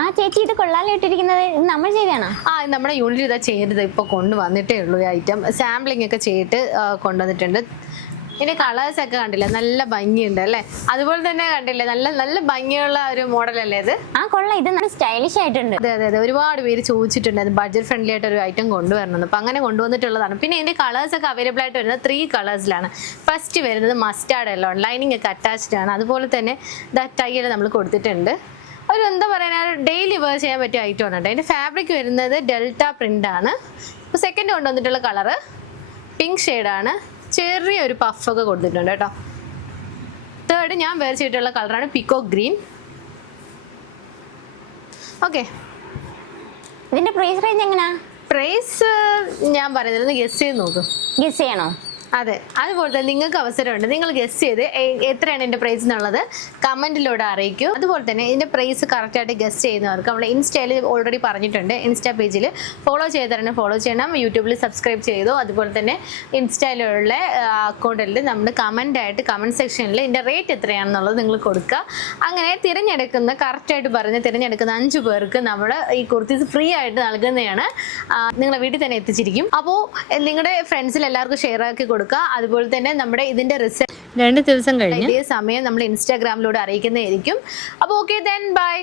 ആ ചേച്ചി ഇത് കൊള്ളാലോ ഇട്ടിരിക്കുന്നത്, ഇത് നമ്മൾ ചെയ്തതാണോ? നമ്മുടെ യൂണിറ്റ് ഇതാ ചെയ്തത്, ഇപ്പോൾ കൊണ്ടുവന്നിട്ടേ ഉള്ളൂ ഈ ഐറ്റം. സാമ്പിളിംഗ് ഒക്കെ ചെയ്തിട്ട് കൊണ്ടുവന്നിട്ടുണ്ട്. ഇതിന്റെ കളേഴ്സ് ഒക്കെ കണ്ടില്ലേ, നല്ല ഭംഗിയുണ്ട് അല്ലേ? അതുപോലെ തന്നെ കണ്ടില്ലേ, നല്ല നല്ല ഭംഗിയുള്ള ഒരു മോഡലല്ലേ ഇത്? കൊള്ളാം, ഇത് നല്ല സ്റ്റൈലിഷ് ആയിട്ടുണ്ട്. അതെ അതെ അതെ, ഒരുപാട് പേര് ചോദിച്ചിട്ടുണ്ട് അത് ബഡ്ജറ്റ് ഫ്രണ്ട്ലി ആയിട്ട് ഒരു ഐറ്റം കൊണ്ടുവരണം. അപ്പം അങ്ങനെ കൊണ്ടുവന്നിട്ടുള്ളതാണ്. പിന്നെ ഇതിന്റെ കളേഴ്സ് ഒക്കെ അവൈലബിൾ ആയിട്ട് വരുന്നത് 3 കളേഴ്സിലാണ്. ഫസ്റ്റ് വരുന്നത് മസ്റ്റാർഡ് എല്ലോ, ലൈനിങ് ഒക്കെ അറ്റാച്ച്ഡ് ആണ്. അതുപോലെ തന്നെ ടൈൽ നമ്മൾ കൊടുത്തിട്ടുണ്ട്. ഒരു എന്താ പറയുക, ഡെയിലി വെയർ ചെയ്യാൻ പറ്റിയ ഐറ്റം ആണ് കേട്ടോ. അതിന്റെ ഫാബ്രിക് വരുന്നത് ഡെൽറ്റ പ്രിന്റ് ആണ്. ഇപ്പോൾ സെക്കൻഡ് കൊണ്ടുവന്നിട്ടുള്ള കളറ് പിങ്ക് ഷെയ്ഡാണ്. ചെറിയൊരു പഫൊക്കെ കൊടുത്തിട്ടുണ്ട് കേട്ടോ. തേർഡ് ഞാൻ വെയർ ചെയ്തിട്ടുള്ള കളറാണ് പീക്കോക്ക് ഗ്രീൻ. ഓക്കെ, ഇതിന്റെ പ്രൈസ് റേഞ്ച് എങ്ങനെയാ? പ്രൈസ് ഞാൻ പറയുന്നത് ഗസ് ചെയ്ത് നോക്കും. ഗസ് ചെയ്യണോ? അതെ, അതുപോലെ തന്നെ നിങ്ങൾക്ക് അവസരമുണ്ട്. നിങ്ങൾ ഗസ് ചെയ്ത് എത്രയാണ് ഇതിന്റെ പ്രൈസ് എന്നുള്ളത് കമന്റിലൂടെ അറിയിക്കൂ. അതുപോലെ തന്നെ ഇതിന്റെ പ്രൈസ് കറക്റ്റായിട്ട് ഗസ് ചെയ്യുന്നവർക്ക് നമ്മൾ ഇൻസ്റ്റയിൽ ഓൾറെഡി പറഞ്ഞിട്ടുണ്ട്. ഇൻസ്റ്റാ പേജിൽ ഫോളോ ചെയ്തവരാണ് ഫോളോ ചെയ്യണം. യൂട്യൂബിൽ സബ്സ്ക്രൈബ് ചെയ്തു. അതുപോലെ തന്നെ ഇൻസ്റ്റയിലുള്ള അക്കൗണ്ടിൽ നമ്മൾ കമന്റ് സെക്ഷനിൽ ഇതിന്റെ റേറ്റ് എത്രയാണെന്നുള്ളത് നിങ്ങൾ കൊടുക്കുക. അങ്ങനെ കറക്റ്റായിട്ട് പറഞ്ഞ് തിരഞ്ഞെടുക്കുന്ന 5 പേർക്ക് നമ്മൾ ഈ കുർത്തീസ് ഫ്രീ ആയിട്ട് നൽകുന്നതാണ്. നിങ്ങളെ വീട്ടിൽ തന്നെ എത്തിച്ചിരിക്കും. അപ്പോൾ നിങ്ങളുടെ ഫ്രണ്ട്സിൽ എല്ലാവർക്കും ഷെയർ ആക്കി കൊടുക്കുക. അതുപോലെ തന്നെ നമ്മുടെ ഇതിന്റെ റിസൾട്ട് 2 ദിവസം കഴിഞ്ഞ് ഇതേ സമയം നമ്മൾ ഇൻസ്റ്റാഗ്രാമിലൂടെ അറിയിക്കുന്നതായിരിക്കും. അപ്പോൾ ഓക്കെ, ദെൻ ബൈ.